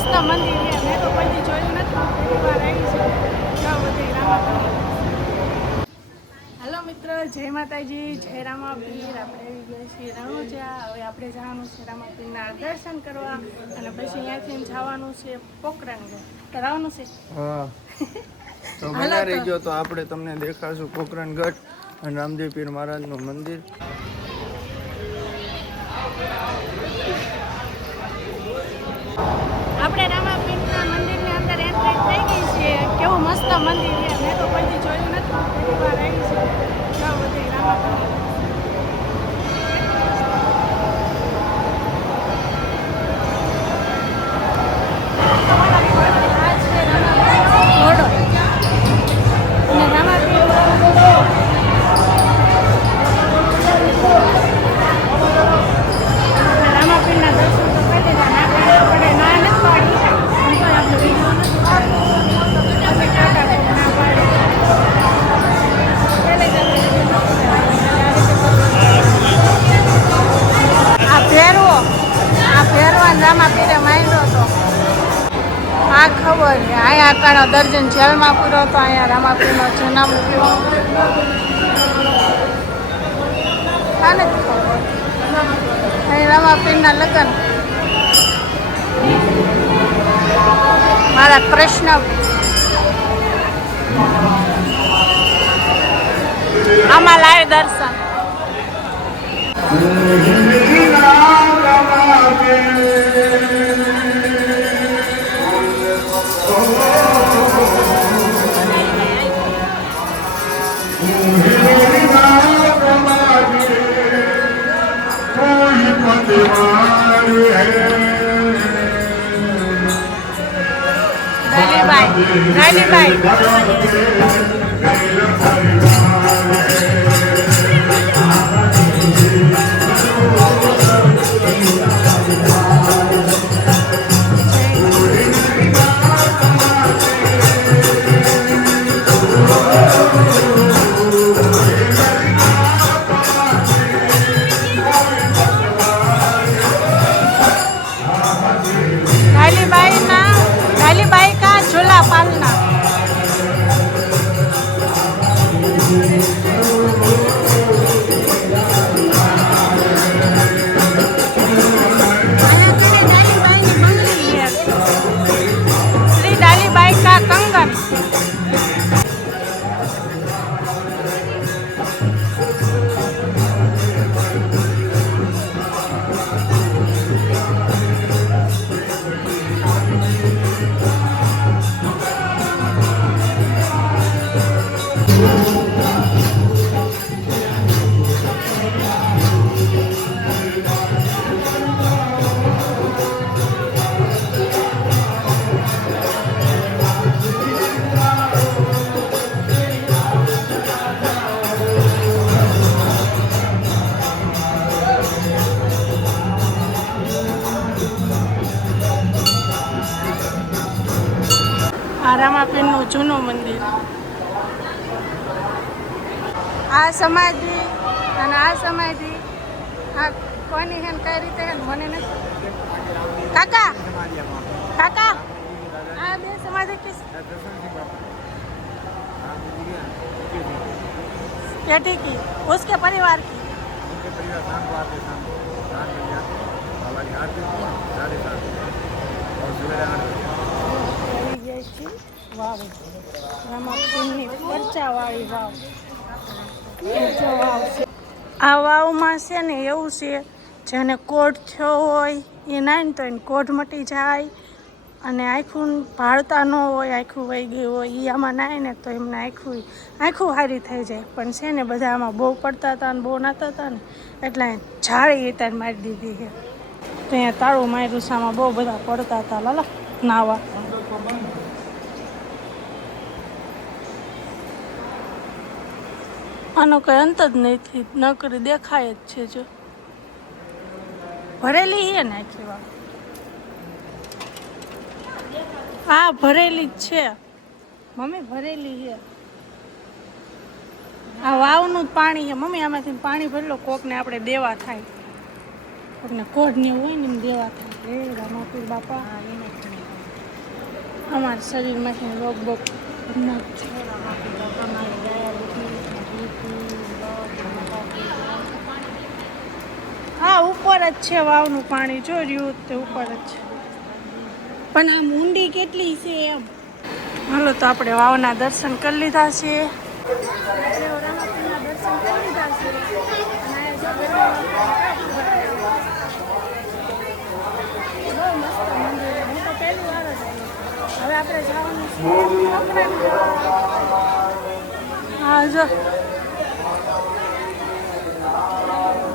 મસ્ત મંદિર છે. મેં તો કોઈ જોયું નથી, પહેલી વાર આવી છે. જો બધી રામાપીર. હાલો મિત્રો, જય માતાજી, જય રામાપીર. આપણે આવી ગયા છીએ રણુજા. હવે આપણે જવાનું છે રામાપીરના દર્શન કરવા અને પછી અહીંયાથી જવાનું છે પોખરણગઢ. કરાવવાનું છે. હા તો બન્યા રહીજો તો આપણે તમને દેખાશું પોખરણગઢ અને રામદેવ પીર મહારાજનું મંદિર. આપણે રામાપીરના મંદિરની અંદર એન્ટ્રી થઈ ગઈ છે. કેવું મસ્ત મંદિર છે. મેં તો કોઈ જોયું નથી, પહેલી વાર આવી છે. જો બધી રામાપીર. ખબર છે અહીંયા કાનો દર્જન જેલમાં પૂરો હતો. અહીંયા રામાપીરનો જન્મ થયો. આને જ ખબર. અહીં રામાપીરના લગ્ન. મારા કૃષ્ણ આમાં લાય દર્શન. Bye. गालीबाई का झूला पालना. श्री डालीबाई का कंगन. રામાપીરનું જૂનું મંદિર. આ સમાધિ અને આ સમાધિ આ કોની હે કઈ રીતે હે મને નથી. કાકા કાકા આ બે સમાધિ કિસ बेटी की उसके परिवार की વાવ રામાપીરની પરચાવાળી વાવ. આ વાવમાં છે ને એવું છે જેને કોઢ થયો હોય એ નાય તો એને કોઢ મટી જાય અને આખું ભાળતા ન હોય, આખું વહી ગયું હોય એ આમાં નાય ને તો એમને આખું સારી થઈ જાય. પણ છે ને બધા આમાં બહુ પડતા હતા ને બહુ નાતા હતા ને એટલે જાળી રીતે મારી દીધી છે. તો અહીંયા તાળું માર્યું સામાં બહુ બધા પડતા હતા લાલા નાવા. આનો કંઈ અંત જ નથી, નકરી દેખાય જ છે. જો ભરેલી છે ને આખી વાત. હા ભરેલી જ છે મમ્મી, ભરેલી છે. આ વાવનું જ પાણી છે મમ્મી. આમાંથી પાણી ભરેલો કોકને આપણે દેવા થાય, કોકને કોઢ ને હોય ને એમ દેવા થાય. રામાપીર બાપા અમારા શરીરમાંથી રોગ બોગ ન છે. હા ઉપર જ છે વાવનું પાણી જો રહ્યું તે ઉપર જ છે, પણ આ ઊંડી કેટલી છે એમ. હાલો તો આપણે વાવના દર્શન કરી લીધા છે. દર્શન કરી લીધા છે. બહુ મસ્ત મંદિર છે. હું તો પહેલી વાર જ આવી. હવે આપણે જવાનું છે. હા જો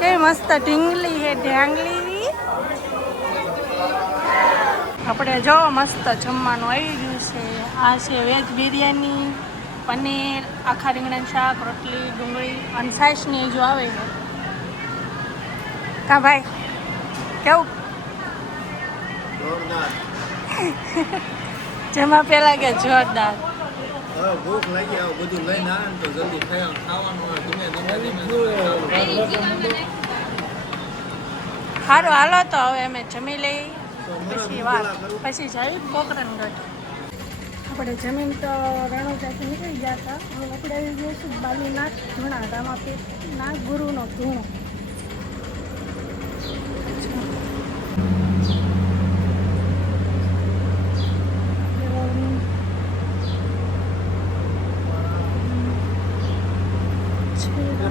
કેવી મસ્ત ઢીંગલી હે ઢાંગલી. આપણે જો મસ્ત જમવાનું આવી ગયું છે. આ છે વેજ બિરયાની, પનીર, આખા રીંગણાનું શાક, રોટલી, ડુંગળી અને સાઈસની જો આવે છે. કા ભાઈ કેવું? જોરદાર. જેમાં પેલા કે જોરદાર. હવે ભૂખ લાગી, આવું બધું લઈને આવે ને તો જલ્દી ખાવાનું હોય. ધીમે ધીમે સારું હાલો તો હવે અમે જમી લઈ પછી વાત પછી જઈ પોકરણગઢ. આપણે જમીન તો રણોજાથી નીકળી ગયા હતા. હવે આપણે આવી જઈશું બાલીનાથ ધૂણા, રામાપીરના ગુરુનો ધૂણો.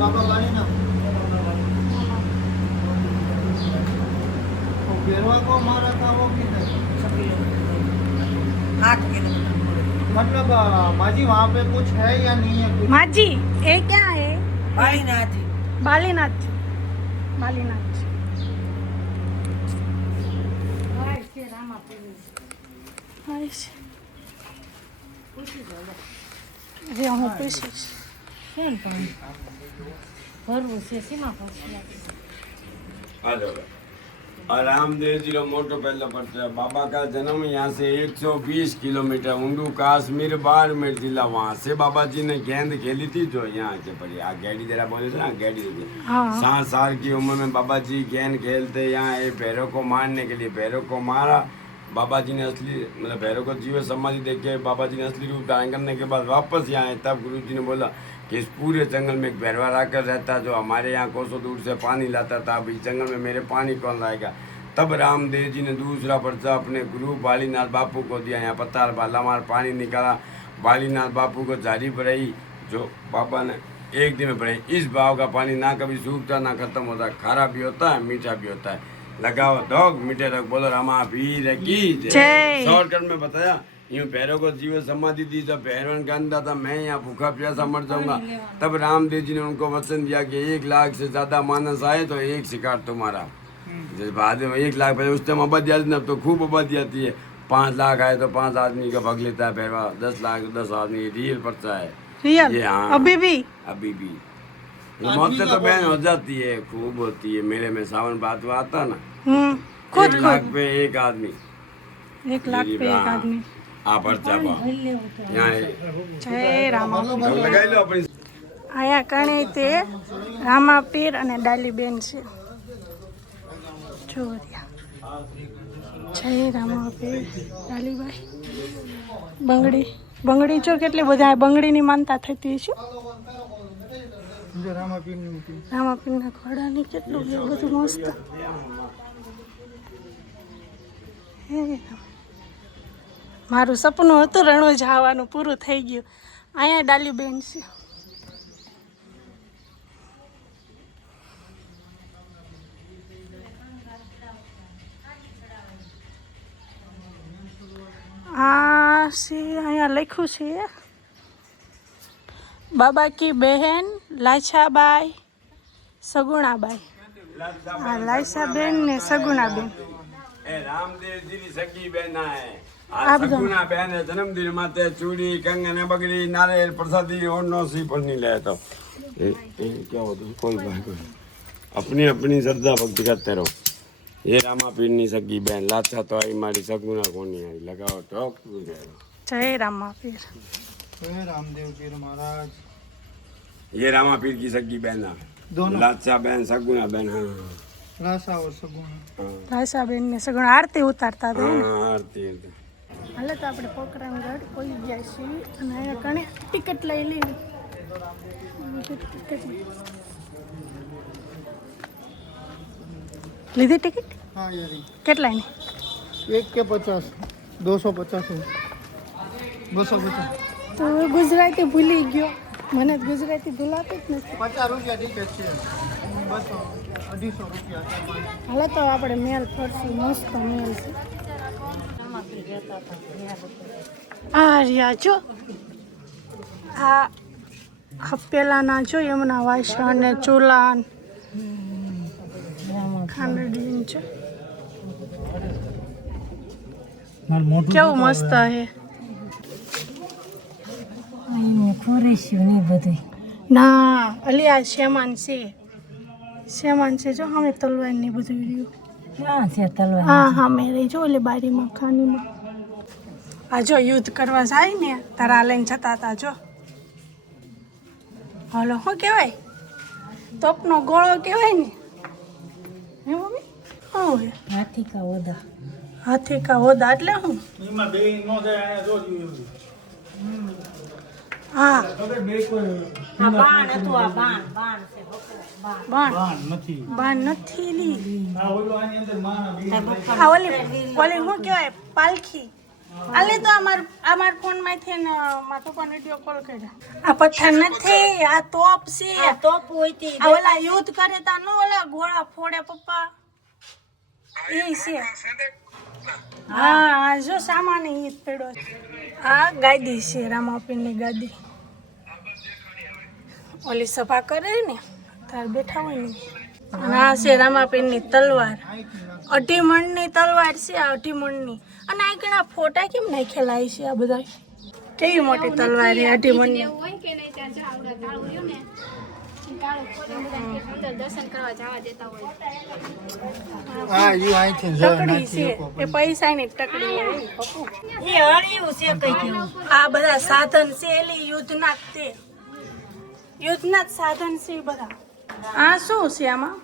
બાબા બાળી ના बेरवा को मारा था वो किधर? 8 किलोमीटर। मतलब माजी वहाँ पे कुछ है या नहीं है कुछ? माजी ये क्या है? बालीनाथ। बालीनाथ बालीनाथ અરે હું પૂછીશ ભરવું છે સીમા પછી. रामदेव जी का मोटो पहला पड़ता है। बाबा का जन्म यहाँ से 120 किलोमीटर उंडू काश्मीर बाड़मेर जिला, वहाँ से बाबा जी ने गेंद खेली थी जो यहाँ के पड़ी। आ गैडी जरा बोले थे ना, गैडी 7 साल की उम्र में बाबा जी गेंद खेलते यहाँ ये भैरव को मारने के लिए। भैरव को मारा बाबा जी ने असली मतलब भैरव को जीव समाधि देख के बाबा जी ने असली रूप धारण करने के बाद वापस यहाँ आए। तब गुरु जी ने बोला कि इस पूरे जंगल में एक भैरवा आकर रहता जो हमारे यहाँ कोसों दूर से पानी लाता था, अब इस जंगल में मेरे पानी कौन लाएगा। तब रामदेव जी ने दूसरा पर्चा अपने गुरु बालीनाथ बापू को दिया। यहाँ पत्थर भाला मार पानी निकाला, बालीनाथ बापू को जारी बढ़ाई जो बाबा ने एक दिन में बढ़ाई। इस भाव का पानी ना कभी सूखता ना खत्म होता, खारा भी होता है मीठा भी होता है। लगाओ डॉग मीठे डॉग बोलो रामा पीर की जय। शॉर्टकट में बताया यूँ भैरव को जीव समाधि दी। जब भैरवन का अंधा था मैं यहाँ भूखा प्यासा मर जाऊंगा, तब रामदेव जी ने उनको वचन दिया कि 1 लाख से ज्यादा मानस आए तो एक शिकार तुम्हारा। जैसे बाद में 1 लाख पहले उस टाइम आबादी आती ना, तो खूब आबादी आती है। 5 लाख आए तो 5 आदमी का भाग लेता है भैरवा, 10 लाख 10 आदमी। रियल पर्चा है रियल? ये हाँ अभी भी मौत से तो बहन हो जाती है, खूब होती है। मेले में सावन बात आता ना, खुद 1 लाख पे 1 आदमी, 1 लाख पे 1 आदमी આ પરચા यहाँ જય રામા. लगाई लो अपनी। આયા કણે તે રામાપીર અને ડાલીબેન છે જોરિયા. જય રામાપીર ડાલીબાઈ. બંગડી જો કેટલી બધા બંગડીની માનતા થતી છે. રામાપીરના ખોડાની કેટલું બધું મસ્ત. હે રામ. મારું સપનું હતું રણોજ આવવાનું, પૂરું થઈ ગયું. અહીંયા ડાલીબેન છે. આ છે અહીંયા લખ્યું છે બાબા કી બહેન લાછાબાઈ સગુણાબાઈ. આ લાછાબેન ને સગુણાબેન रामदेव जी की सगी बहना है। आप आज सगुना बहन है, जन्मदिन माते चूड़ी कंगन बगड़ी नारियल प्रसादी और नौसी पर नहीं ले तो क्या होता है कोई बात नहीं, अपनी अपनी श्रद्धा भक्ति करते रहो। ये रामा पीर सगी बहन लाचा तो आई मारी सगुना कोनी आई लगाओ टॉक। જય રામાપીર. रामदेव पीर महाराज। ये रामा पीर की सगी बहन है, दोनों लाचा बहन सगुना बहन। हाँ लासा और सगुना। લાશાબેન ને સગુણા આરતી ઉતારતા હતા ને. हाँ आरती હાલે તો આપણે પોખરણગઢ પહોંચી ગયા છીએ અને અહીંયા કણે ટિકિટ લઈ લેવી. લીધી ટિકિટ? हाँ यार કેટલાની? 1 के 50 250 250 તો ગુજરાતી ભૂલી ગયો. મને ગુજરાતી ભૂલાતી જ નથી. 50 रुपया टिकट છે બસ 250 रुपया. હાલે તો આપણે મેલ ફરશું. મસ્ત મેલ છે. આ રહ્યા જો આ પેલાના જો એમના વાસણ ને ચૂલા ખાંડડી છે. કેવું મસ્ત હે. ના અલી આ શેમાન છે જો અમે તલવાર ની બધું રહ્યું. હા હા મેં રહી જો ઓલી બારીમાં ખાનીમાં. આ જો યુદ્ધ કરવા જાય ને તારા લઈને જતા હતા જો. હાલો શું કહેવાય? તોપનો ગોળો કહેવાય ને હે મમ્મી? શું હે? હાથી કા ઓદા એટલે શું? હા બાણ નથી લી. હા ઓલી શું કહેવાય? પાલખી. આલે તો અમાર ફોન માંથી ને મારા પપ્પા વિડિયો કોલ કર્યા. આ પથ્થર નથી, આ તોપ છે. તોપ હોય આ ઓલા યુદ્ધ કરે તા નો ઓલા ઘોડા ફોડે પપ્પા એ છે. હા જો સામાન ઈ પડ્યો. આ ગાદી છે રામાપીરની ગાદી. ઓલી સભા કરે ને તાર બેઠા હોય ને. અને આ છે રામાપીરની તલવાર. 2.5 મણની તલવાર છે આ 2.5 મણની. અને આ ઘણા ફોટા કેમ નાખેલા છે આ બધા? કેવી મોટી તલવાર છે 2.5 મણની. હા યુ આઈ છે ટકડી છે એ પૈસાની ટકડી હોય. આ બધા સાધન છે એલી યુદ્ધના જ તે. યુદ્ધના જ સાધન છે બધા. આ શું છે આમાં?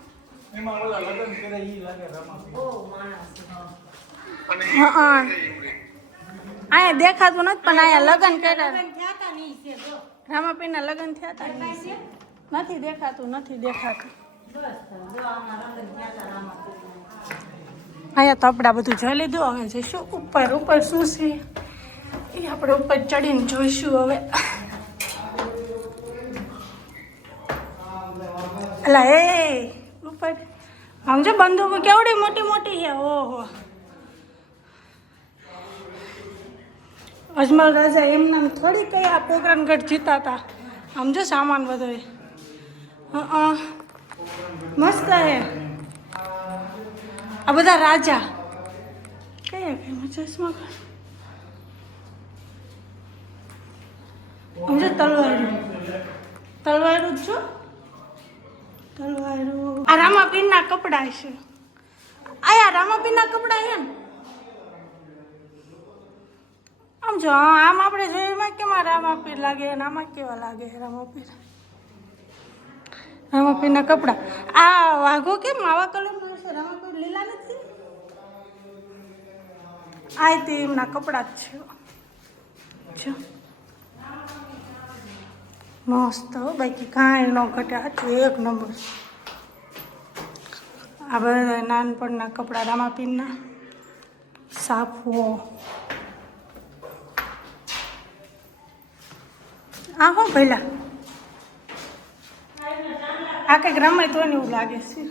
હા અહીંયા દેખાતું નથી પણ અહીંયા લગ્ન કર્યા. રામાપીરના લગ્ન થયા હતા. નથી દેખાતું. અહીંયા તો આપણે બધું જોઈ લીધું. હવે જઈશું ઉપર શું છે એ આપણે ઉપર ચડીને જોઈશું. હવે અલા એ ઉપર સમજો બંદૂકો કેવડી મોટી મોટી છે. ઓહો અજમલ રાજા એમના થોડી કઈ આ પોખરણગઢ જીતા હતા. સમજો સામાન બધો મસ્ત હે. આ બધા રાજા કયા ચશ્મા સમજો તલવારું જ છો. તલવારું આ રામાપીરના કપડા છે. આયા રામાપીરના કપડા છે ને. આમ જો આમ આપણે જોઈએ એમાં કેમાં રામાપીર લાગે અને આમાં કેવા લાગે રામાપીરના કપડા. આ વાઘો કેમ આવા કલરના છે? રામાપીર લીલા નથી. આ તે એમના કપડા જ છે. મસ્ત બાકી કાંઈ ન ઘટે. આટલું 1 નંબર. આ બધા નાનપણના કપડા રામાપીરના. સાફો આ હો પહેલા આ કંઈક રમાય તો ને એવું લાગે છે.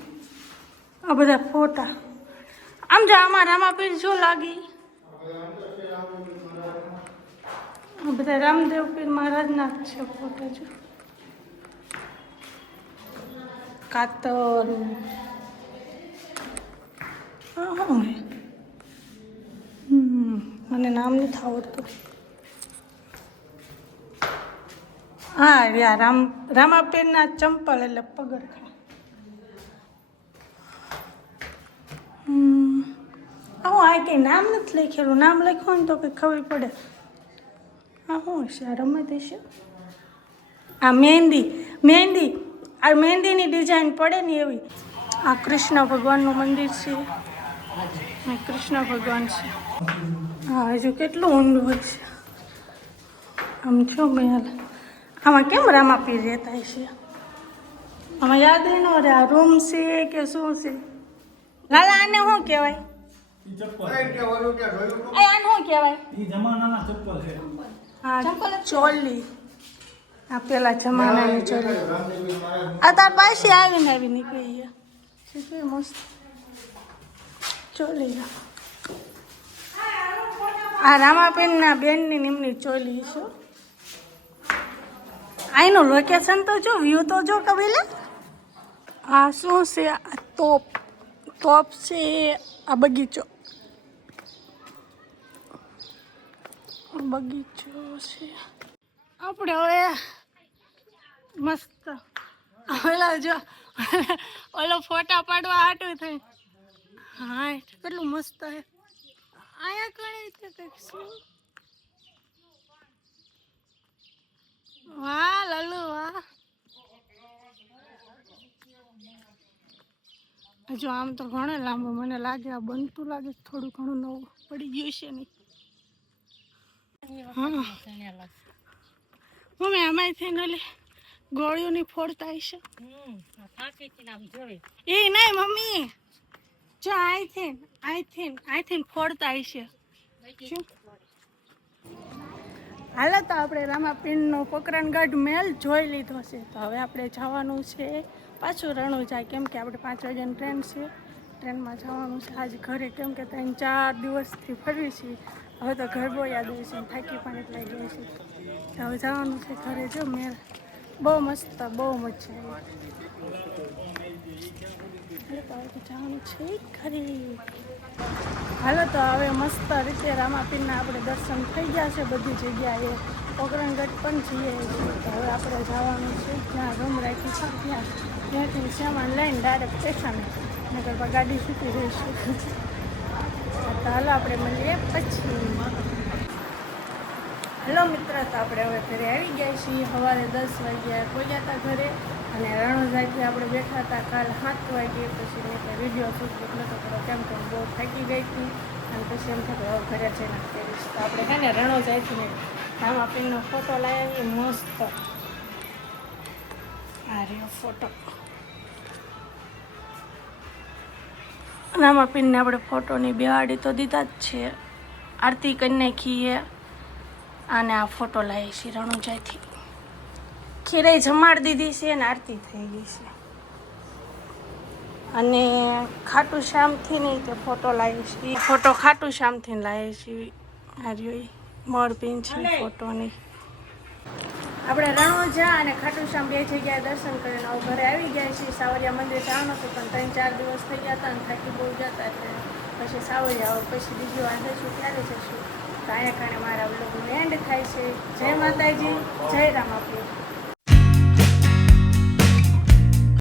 આ બધા ફોટા આમ જો આમાં રામાપીર જો લાગી. આ બધા રામદેવ પીર મહારાજના જ છે ફોટા. જો કાતર મને નામ નથી આવડતું. હા યાર રામાપીરના ચંપલ એટલે પગરખા. હું આ કંઈ નામ નથી લખેલું. નામ લખ્યું ને તો કંઈ ખબર પડે. આ શું હશે? આ રમત હશે. આ મહેંદી આ મહેંદીની ડિઝાઇન પડે ને એવી. આ કૃષ્ણ ભગવાનનું મંદિર છે. અને કૃષ્ણ ભગવાન છે. હા હજુ કેટલું ઊંડું હોય છે. આમ છો મહેલ આમાં કેમ રામાપીર રહેતા છે? આમાં યાદ નહીં ન રહે આ રૂમ છે કે શું છે? લાલા આને શું કહેવાય? આને શું કહેવાય? હા ચોલી. આ પેલા જમાનાની ચોલી. આ તાર પાછી આવીને નીકળી ગયા. છે મસ્ત ચોલી. આ રામાપીરના બેનની નિમની ચોલી છે. આનું લોકેશન તો જો, વ્યૂ તો જો કબીલા. આ શું છે? આ તોપ છે. આ બગીચો છે. આપણે હવે મસ્ત ઓલા જો ઓલો ફોટા પાડવા હાટું થઈ. હા કેટલું મસ્ત હે. આયા કણે શું? વાહ લાલુ વાહ. જો આમ તો ઘણો લાંબો મને લાગે આ બનતું લાગે થોડું ઘણું નવું પડી ગયું છે નહીં. હા મમ્મી આમાં થઈને ઓલી ગોળીઓની ફોડતા હશે. એ નહીં મમ્મી જો આઈથી ફોડતા હશે. શું હાલો તો આપણે રામાપીરનો પોકરણગઢ મહેલ જોઈ લીધો છે. તો હવે આપણે જવાનું છે પાછું રણુજા, કેમ કે આપણે 5 વાગ્યાની ટ્રેન છે. ટ્રેનમાં જવાનું છે આજ ઘરે, કેમ કે 3-4 દિવસથી ફરવી છીએ. હવે તો ઘર બહુ યાદ આવે છે, થાકી પણ એટલે ગઈ છે. તો હવે જવાનું છે ઘરે. જો મેળ બહુ મસ્ત, બહુ મજા આવી. જવાનું છે ઘરે. હાલો તો હવે મસ્ત રીતે રામાપીરના આપણે દર્શન થઈ ગયા છે બધી જગ્યાએ. પોકરણગઢ પણ જઈએ છીએ. તો હવે આપણે જવાનું છે જ્યાં રૂમ રાખી છે ત્યાંથી સામાન લઈને ડાયરેક્ટ સ્ટેશને, નગર પર ગાડી છૂટી જઈશું. તો હાલો આપણે મળીએ પછી. હેલો મિત્ર, તો આપણે હવે ઘરે આવી ગયા છીએ. સવારે 10 વાગ્યા પહોંચ્યા હતા ઘરે, અને રણુજાથી આપણે બેઠા હતા કાલ 7 વાગ્યે. પછી મેં કંઈ વિડીયો શૂટ નહોતો કર્યો, કેમ કે બહુ થાકી ગઈ હતી. અને પછી એમ થતું હવે ઘરે જઈને કરીશ. તો આપણે છે ને રણુજાથી રામાપીરનો ફોટો લાવી મસ્ત. આ રહ્યો ફોટો. રામાપીરને આપણે ફોટોની બેહાડી તો દીધા જ છે, આરતી કરી નાખીએ. અને આ ફોટો લાવી છે રણુજાથી. ખીરે જમાડી દીધી છે અને આરતી થઈ ગઈ છે. અને ખાટુ શ્યામથી નહીં તે ફોટો લાવી છે. એ ફોટો ખાટુ શ્યામથી લાવી છે. આ રહ્યો મળપીન છે ફોટોની. આપણે રણુજા અને ખાટુ શ્યામ 2 જગ્યાએ દર્શન કરીને હવે ઘરે આવી ગયા છીએ. સાવરિયા મંદિર જવાનું હતું પણ 3-4 દિવસ થઈ ગયા હતા અને થાકી બહુ જતા, એટલે પછી સાવરિયા હવે પછી બીજી વાર જઈશું ત્યારે જઈશું. તો અહીંયા કારણે મારા બ્લોગનો એન્ડ થાય છે. જય માતાજી, જય રામાપીર.